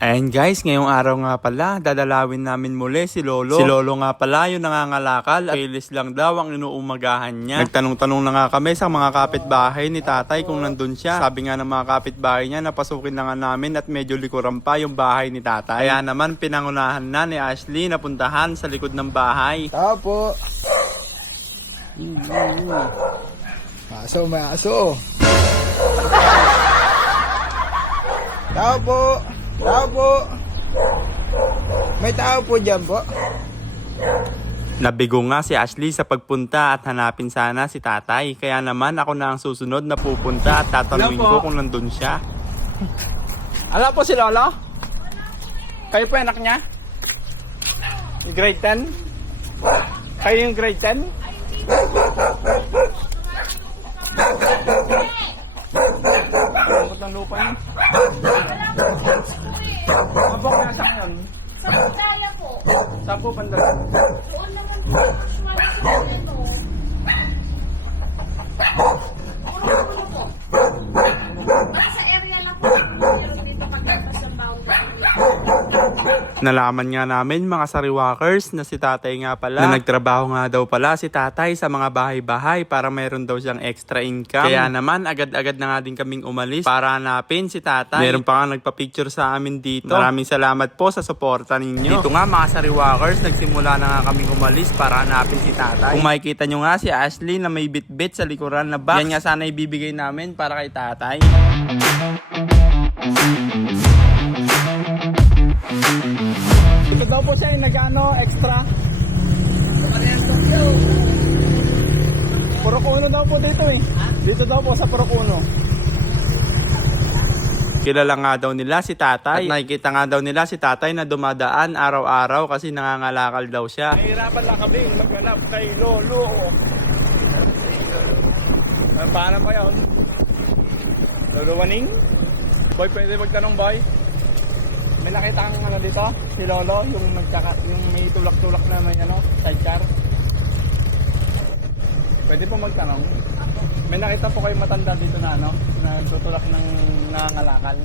And guys, ngayong araw nga pala, dadalawin namin muli si Lolo. Si Lolo nga pala yung nangangalakal at ilis lang daw ang inuumagahan niya. Nagtanong-tanong na nga kami sa mga kapitbahay ni tatay kung nandun siya. Sabi nga ng mga kapitbahay niya, napasukin na nga namin at medyo likuran pa yung bahay ni tatay. Kaya naman pinangunahan na ni Ashley na puntahan sa likod ng bahay. Tao po. Maso, maso. Tao po. Tao po. May tao po dyan po. Nabigo nga si Ashley sa pagpunta at hanapin sana si tatay. Kaya naman ako na ang susunod na pupunta at tatanungin ko kung nandun siya. Alam po si Lolo? Kayo po anak niya? Yung grade 10? Kayo yung grade 10? Lambot ng lupa niyo. Ano po kaya sa ngayon? Sa Pagdaya po. Saan po banda? Doon naman po. Ano? Puno-puno po. Nasa area lang po. Pero dito pagkakas ng boundary. Nalaman nga namin mga sariwakers na si tatay nga pala na nagtrabaho nga daw pala si tatay sa mga bahay-bahay para mayroon daw siyang extra income. Kaya naman agad-agad na nga din kaming umalis para hanapin si tatay. Meron pa nga nagpa-picture sa amin dito. Maraming salamat po sa suporta ninyo. Dito nga mga sariwakers, nagsimula na nga kaming umalis para hanapin si tatay. Kung makikita nyo nga si Ashley na may bit-bit sa likuran na box, yan nga sana ibibigay namin para kay tatay. Ito daw po siya yung nag-ano, extra. Purukuno daw po dito eh. Dito daw po sa Purukuno. Kilala nga daw nila si tatay at nakikita nga daw nila si tatay na dumadaan araw-araw kasi nangangalakal daw siya. Nahirapan lang kami maghanap kay Lolo. Paano pa yun? Lolo Waning? Boy, pwede magtanong boy? May nakita kang ano dito? Si Lolo, yung may tulak-tulak na may ano, sidecar. Pwede po magtanong. May nakita po kayo matanda dito na ano, na tutulak ng nangangalakal.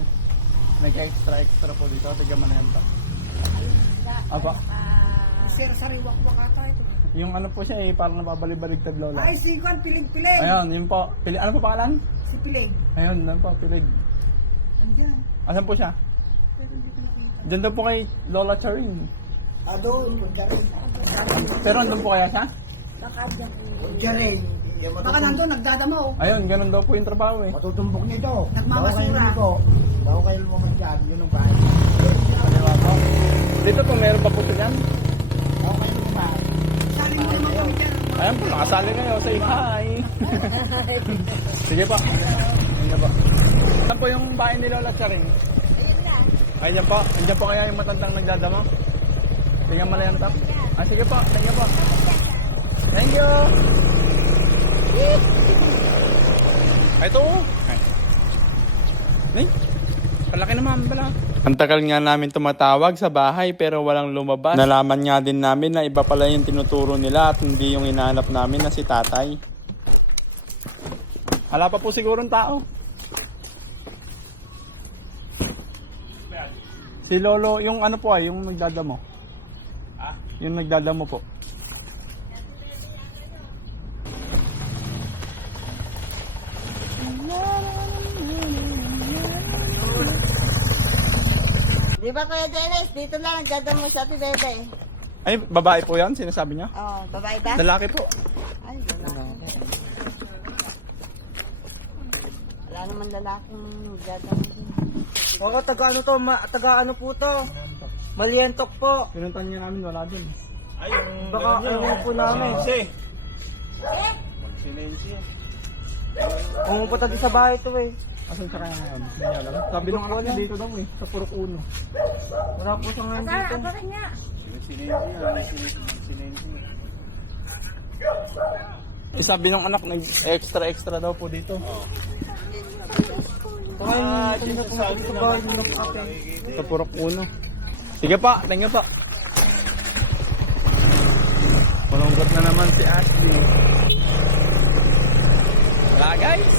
Nag-extra po dito. Tignan mo na yan to. Apa? Sir, sariwak-wak ata ito. Yung ano po siya eh, parang nababalig-baligtad Lola. Ay, sikon, pilig-pilig. Ayun, yun po. Ano po pangalan? Si Pilig. Ayun, ano po, pilig. Andiyan. Asan po siya? Pero hindi ko nakita. Diyan daw po kay Lola Charing. Doon, Jaring. Pero andun po kaya siya? Baka dyan. Jaring. Baka nandun, nagdadamaw. Ayun, ganun daw po yung trabaho eh. Matutumbok nito. Nagmamasura. Bago kayo lumamag dyan. Yun ang bahay. Kaliwa po. Dito po, meron pa po siya dyan. Bago kayo lumamag. Sali mo naman kami dyan. Ayan po, nakasali ngayon. Say hi! Sige po. Sige po. Saan po yung bahay ni Lola Charing? Ayun po. Andiyan po kaya yung matandang nagdadama? Tingnan mo na yan, tap. Sige po. Thank you po. Thank you! Ito. Ay, kalaki naman pala. Ang tagal nga namin tumatawag sa bahay pero walang lumabas. Nalaman nga din namin na iba pala yung tinuturo nila at hindi yung hinahanap namin na si tatay. Hala pa po sigurong tao. Si Lolo, yung ano po ay, yung nagdadamo. Yung nagdadamo po. Di ba Kuya Dennis, dito lang nagdadamo siya si Bebe. Ay, babae po yan, sinasabi niya? Oh, babae ba? Lalaki po. Ay, lalaki. Wala naman lalaking nagdadamo din. Oo, taga ano to, taga ano po to. Malientok po. Pinuntan niya namin, wala din. Baka ano po namin. Pumupunta din sa bahay to eh. Asan siya kaya ngayon? Hindi niya alam. Sabi nung anak niya dito daw eh, sa Purukuno. Wala po sa ngayon dito. Abakan niya. Sabi nung anak, nag-extra daw po dito. Ngayon, pumupunta sa bahay nyo ng ate. Sa Purukuno. Sige pa, thank you pa. Malungkot na naman si Ashley. Wala guys.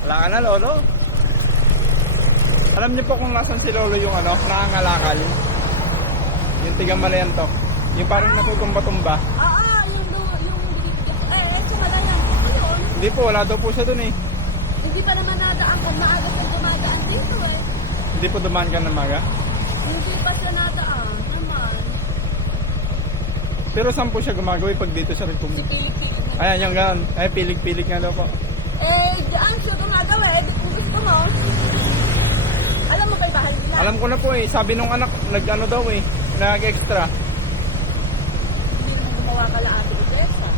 Wala ka na, Lolo. Alam niyo po kung nasan si Lolo yung ano, nangangalakal? Yung tigang Malayantok. Yung parang natutumba-tumba. Hindi po, wala daw po siya dun eh. Hindi pa naman nadaan kung maaga pa dumadaan dito eh. Hindi po dumaan ka ng maga. Hindi pa siya nadaan naman. Pero saan po siya gumagawa pag dito siya rin Si Pilik-pilik na. Ayan, yung gano'n. Ay, pilig-pilig nga daw po. Diyan siya gumagawa eh. Kung gusto mo, alam mo kay bahay nila. Alam ko na po eh, sabi nung anak, nag-ano daw eh, nag-extra. Hindi naman gumawa ka lang ate Iglesia.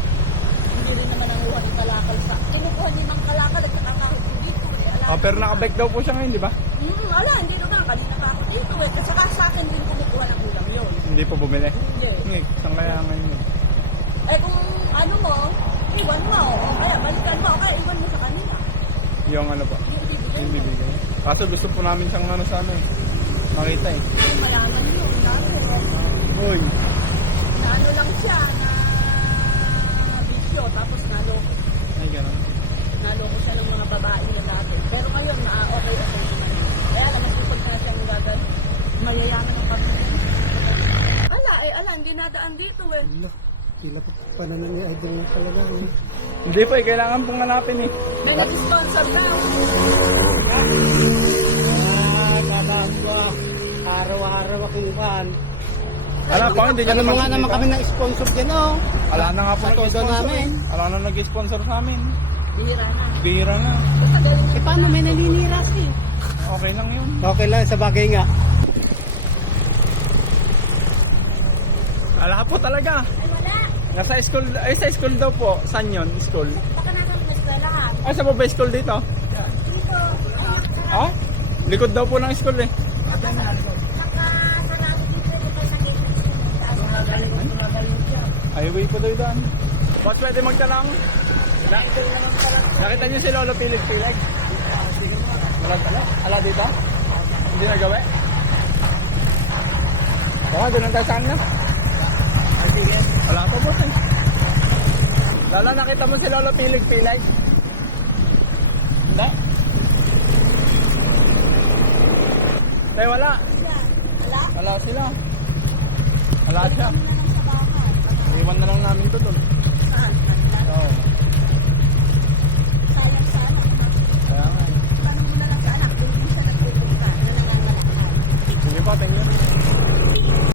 Hindi rin naman nanguha ng kalakal sa... Kinukuha din ng kalakal at nakakahit dito eh. Oh, pero nakabike daw po siya ngayon, di ba? Ala, hindi naman. Kanina pa ako dito eh. At saka sa akin din kumukuha ng ulam yun. Hindi po bumili. Hindi. Hindi, saan kaya ngayon eh? Eh kung ano mo, iwan mo. O kaya balikan mo. O kaya iwan mo sa kanila. Yung ano po, Hindi yung bibigay. Kaso gusto po namin siyang ano sa ano eh, makita eh. malaman mo. Uy, Na ano lang siya na bisyo. Tapos naloko. ay gano'n. Naloko siya ng mga babae na dati. Pero ngayon, okay naman. Kaya alam, masipag na siyang gagawin. Mayayaman ang pamilya. Ala, hindi nadaan dito eh. Sila pa pananan ni Idol ng talaga. Hindi po eh, kailangan pong hanapin eh. May nag-sponsor na. Kalamba. Araw-araw akong iwan. Ala pa, hindi niya Alam mo naman nga naman kami ng sponsor dyan, oh. Ala na nga po Sa todo nag-sponsor namin. eh. Ala na nag-sponsor sa amin. Bihira na. Bihira na. Eh, paano may naninira siya? Okay lang yun. Okay lang, sa bagay nga. Ala po talaga. Ay, wala. Nasa school, ay sa school daw po. Saan yun? School? Baka nasa eskwelahan. Ay, sa ba school dito? Dito. Ha? Likod daw po ng school eh. Highway po daw daan. Boss, pwede magtanong? Nakita niyo si Lolo Pilig-Pilig? Ala dito? Hindi nagawa? Oo, doon ang tayo saan na? Wala pa boss eh. Lalo, nakita mo si Lolo Pilig-Pilig? Hindi? Tayo wala. Wala sila. Wala siya.